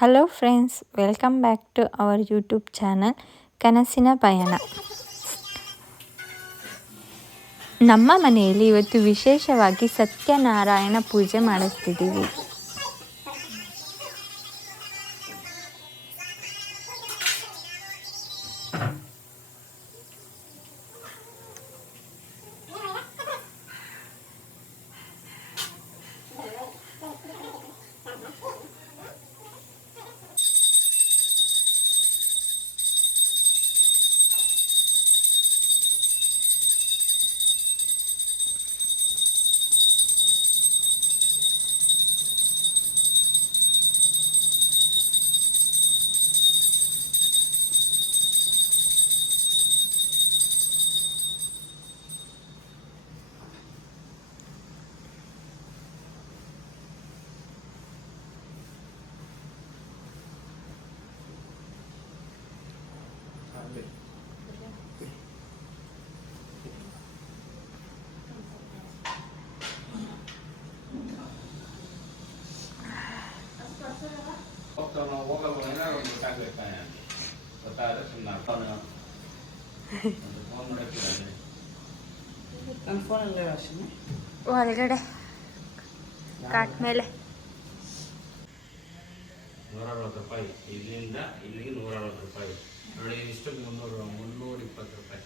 Hello friends, welcome back to our YouTube channel ಕನಸಿನ ಪಯಣ. ನಮ್ಮ ಮನೆಯಲ್ಲಿ ಇವತ್ತು ವಿಶೇಷವಾಗಿ ಸತ್ಯನಾರಾಯಣ ಪೂಜೆ ಮಾಡಿಸ್ತಿದ್ದೀವಿ. ಒಳಗಡೆ ಕಾಟ್ ಮೇಲೆ ₹160 ಇಲ್ಲಿಂದ ಇಲ್ಲಿಗೆ ₹160 ನೋಡಿ. ಇಷ್ಟು 320 ರೂಪಾಯಿ.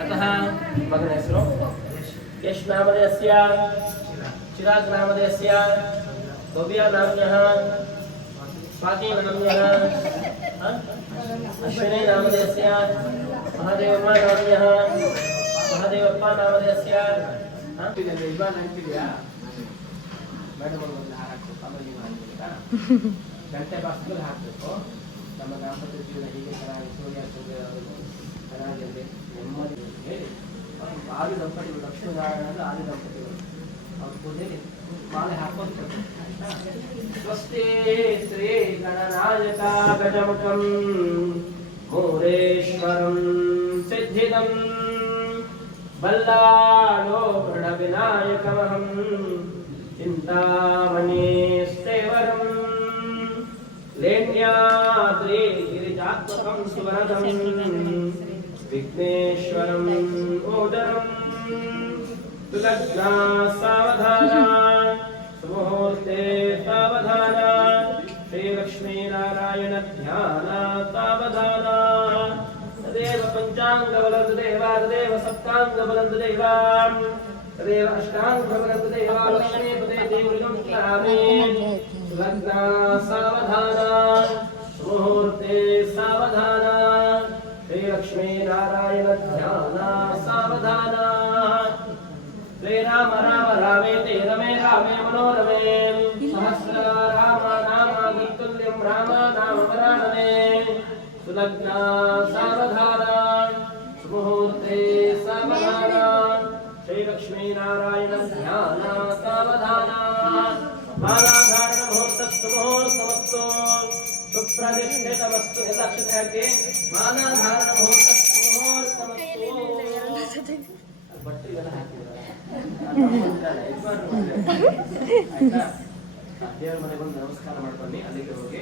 अतः मगन ಹೆಸರು ಯಶ್ ನಾಮಧೇಯಸ್ಯ, ಚಿರಾಗ್ ನಾಮಧೇಯಸ್ಯ, ಭವ್ಯ ನಾಮ್ಯಃ, ಸ್ವಾತಿ ನಾಮ್ಯಃ, ಅಶ್ವಿನಿ ನಾಮಧೇಯಸ್ಯ, ಮಹಾದೇವಮ್ಮ ನಾಮ್ಯಃ, ಮಹಾದೇವಪ್ಪ ನಾಮಧೇಯಸ್ಯ. ಗಂಟೆ ಬಾಕ್ಸ್ಗಳು ಹಾಕಬೇಕು. ನಮ್ಮ ದಾಂಪತ್ಯ ಜೀವನ ಹೀಗೆ ಚೆನ್ನಾಗಿ ಸೂರ್ಯ ಚೆನ್ನಾಗಿರಲಿ, ನೆಮ್ಮದಿ ಹೇಳಿ ಆದಿ ದಂಪತಿಗಳು, ಲಕ್ಷ್ಮೀನಾರಾಯಣದ ಆದಿ ದಂಪತಿಗಳು ಅವ್ರ ಪೂಜೆಗೆ ಮಾಲೆ ಹಾಕೋದು. ಸ್ವಸ್ತಿ ಶ್ರೀ ಗಣನಾಯಕ ಗಜಮುಖಂ ಮೂರೇಶ್ವರಂ ಸಿದ್ಧಿದಂ ಬಲ್ಲಾಳೋ ಗೃಢ ವಿನಾಯಕಮಹಂ ಚಿಂತಾಮಣಿ ಸ್ಥೇವರಂ ಲೇಣ್ಯಾದ್ರಿ ಗಿರಿಜಾತ್ಮಕಂ ಸುವರದಂ ವಿಘ್ನೇಶ್ವರಂ ಓದರಂ ಸುಲಗ್ನಾ ಸಾವಧಾನ ಸುಮುಹೂರ್ತೆ ಸಾವಧಾನ ಶ್ರೀ ಲಕ್ಷ್ಮೀನಾರಾಯಣ ಧ್ಯಾನ ಸಾವಧಾನ. ತದೇವ ಪಂಚಾಂಗ ಬಲಂತ ದೇವ, ತದೇವ ಸಪ್ತಾಂಗ ಬಲಂತ ದೇವ, ತದೇವ ಅಷ್ಟಾಂಗ ಬಲಂತ ದೇವ. ಲಕ್ಷ್ಮೀಪದೇ ದೇವರಿಗಂ ಸ್ಮರಾಮಿ. ಸುಲಗ್ನಾ ಸಾವಧಾನ ಮುಹೂರ್ತೆ ಸಾವಧಾನ ಶ್ರೀ ಲಕ್ಷ್ಮೀನಾರಾಯಣ ಧ್ಯಾನ ಸಾವಧಾನ. ಶ್ರೀರಾಮ ರಾಮ ರಾಮೇತಿ ರಮೇ ರಾಮೇ ಮನೋರಮೇ ಸಹಸ್ರ ರಾಮ ನಾಮ ತುಲ್ಯಂ ರಾಮ ನಾಮ ವರಾನನೆ. ಸುಲಗ್ನಾ ಸಾವಧಾನ ಮುಹೂರ್ತೆ ಸಾವಧಾನ ಶ್ರೀ ಲಕ್ಷ್ಮೀನಾರಾಯಣ ಧ್ಯಾನ ಸಾವಧಾನ. ಮಾಲಾಧಾರಣ ಮುಹೂರ್ತಸ್ತು ಮುಹೂರ್ತಮಸ್ತು ಸುಪ್ರತಿಷ್ಠಿತಮಸ್ತು. ಎಲ್ಲ ಅಕ್ಷತೆ ಹಾಕಿ. ಮಾಲಾಧಾರಣ ಮುಹೂರ್ತಸ್ತು ಮುಹೂರ್ತಮಸ್ತು. ಬಟ್ಟೆಗೆಲ್ಲ ಹಾಕಿದ್ದಾರೆ. ದೇವರ ಮನೆಗೆ ಬಂದು ನಮಸ್ಕಾರ ಮಾಡ್ಬನ್ನಿ. ಅಲ್ಲಿಗೆ ಹೋಗಿ